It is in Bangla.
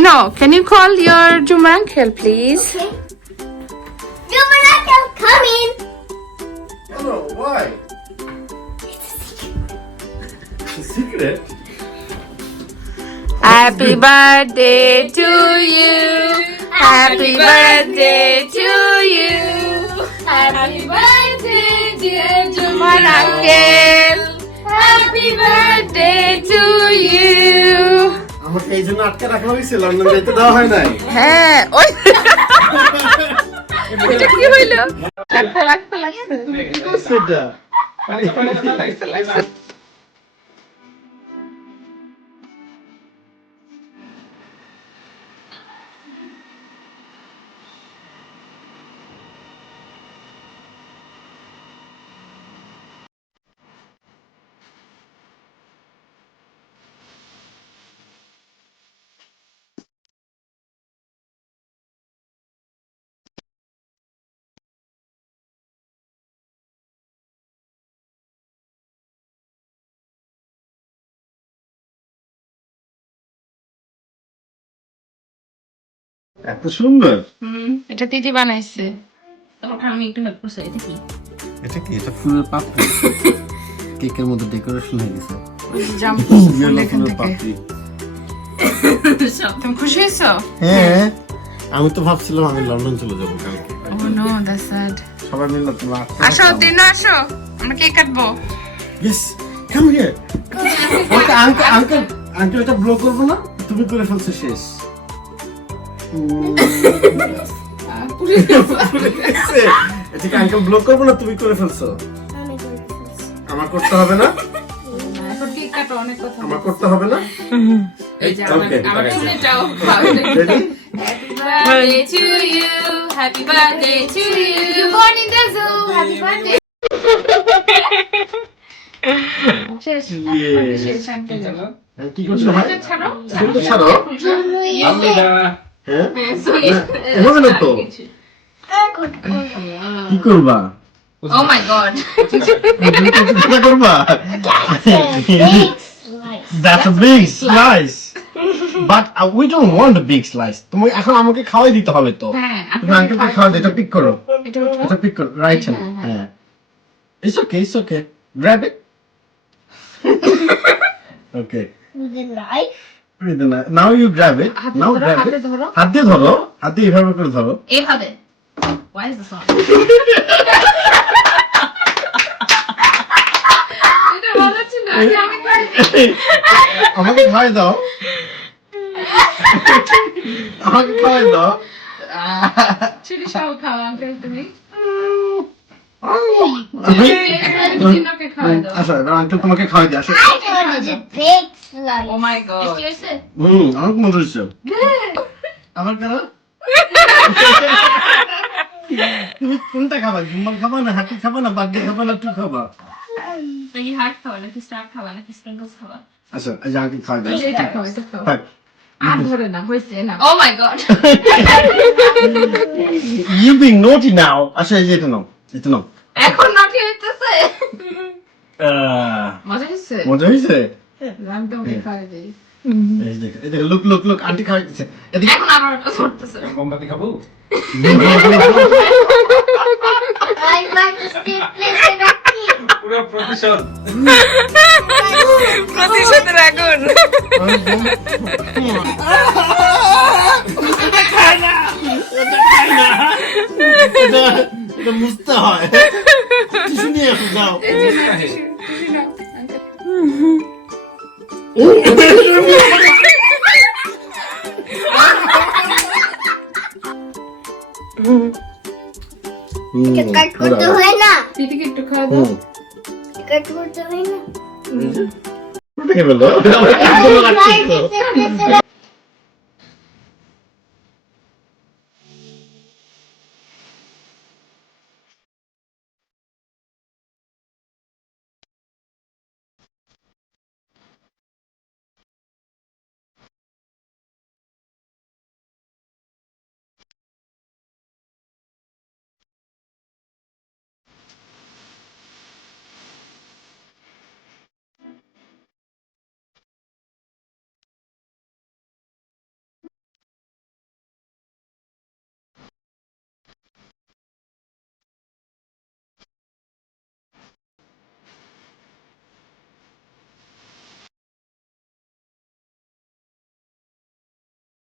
Tino, can you call your Juma uncle, please? Okay. Juma uncle, come in. Hello, why? It's a secret. Happy birthday to you. Happy birthday to you. Happy birthday, dear Juma uncle. Happy birthday to you. আমাকে এই জন্য আটকে রাখা হয়েছে, লন্ডন যেতে দেওয়া হয় নাই। হ্যাঁ, ওই এটা কি হইলো? লাগছে। তুমি কি করছো এটা? এত সুন্দর। এটা দিদি বানাইছে। তোমাকে আমি একটু হেল্প করছি, এটা কি? এটা কি? এটা ফুলের পাপড়ি। কেকের মধ্যে ডেকোরেশন হয়ে গেছে। জাম্প ফুলের পাপড়ি। তুমি খুশি হয়েছো? হ্যাঁ, আমি তো ভাবছিলাম আমি লন্ডন চলে যাবো কালকে। Oh no, that's sad. সবাই মিলে তোমরা আসো, দিনো আসো, আমরা কেক কাটবো। Yes, come here. Okay uncle এটা ব্লক করবো না, তুমি করে ফেলছো শেষ। এটা আঙ্কেল ব্লক করবো না, তুমি করে ফেলছো। আমার করতে হবে না, এখন কেক কাটো, অনেক কথা। আমার করতে হবে না। এই যে আমার চুলে যাও। Happy birthday to you. Happy birthday to you. You born in the zoo. Happy birthday. শেষ। শেষ আনতে যাবো। কি করছো ভাই? ছাড়ো। ছাড়ো। হ্যাঁ? হবে না তো। কি করবা? Oh my god. কি করবা? That's a big slice. But we don't want a big slice. তুমি এখন আমাকে খাওয়াই দিতে হবে তো। হ্যাঁ। তুমি আঙ্কেলকে খাওয়া দাও, এটা পিক করো। এটা এটা পিক করো, রাইট হ্যান্ড। হ্যাঁ। It's okay. Grab it. Okay. With the knife? Now you grab it. Now grab হাতে it. ধরো। হাত দিয়ে ধরো। হাত দিয়ে এভাবে করে ধরো। এইভাবে। Why is this on? এটা ভালো ছিল। আমি খাই। আমাকে খাওয়াই দাও। আমাকে খাওয়াই দাও। চিনি সহ খাও আঙ্কেল তুমি। চিনোকে খাওয়াই দাও। আচ্ছা, এবার আঙ্কেল তোমাকে খাওয়াই দিয়ে আসো। I thought it's a big slice. Oh my god. কি হয়েছে? আমার মজা হচ্ছে। আমার কেন? তুমি কোনটা খাবা? জুম্বার খাবা না, হাতি খাবা না, বার্থডে খাবা না, তুই খাবা? এই হার্ট খাওয়া নাকি স্টার খাওয়া নাকি স্প্রিংকলস খাওয়া? আচ্ছা, এই যে আঙ্কেল খাওয়াই দাও। এটা খাও, এটা খাও। থাক। আর ধরে না, হয়েছে না। Oh my god. You being naughty now. আচ্ছা, এই যে এটা নাও। এটা নাও। এখন নাকি হইতেছে। মজা হয়েছে? মজা হয়েছে? আমি তোমাকে খাওয়াই দিই। এই দেখো, look, আন্টি খাওয়াই দিচ্ছে। এদিকে এখন আবার ওটা ধরতেছে। মোমবাতি খাবো? I like to still play with the key. পুরো প্রতিশোধ। প্রতিশোধের আগুন। এটা মুছতে হয়। টিস্যু নিয়ে আসো, যাও। কাট করতে হয় না? দিদিকে একটু খাওয়া দাও। কাট করতে হয় না? দেখে ফেলো। I like to still play with the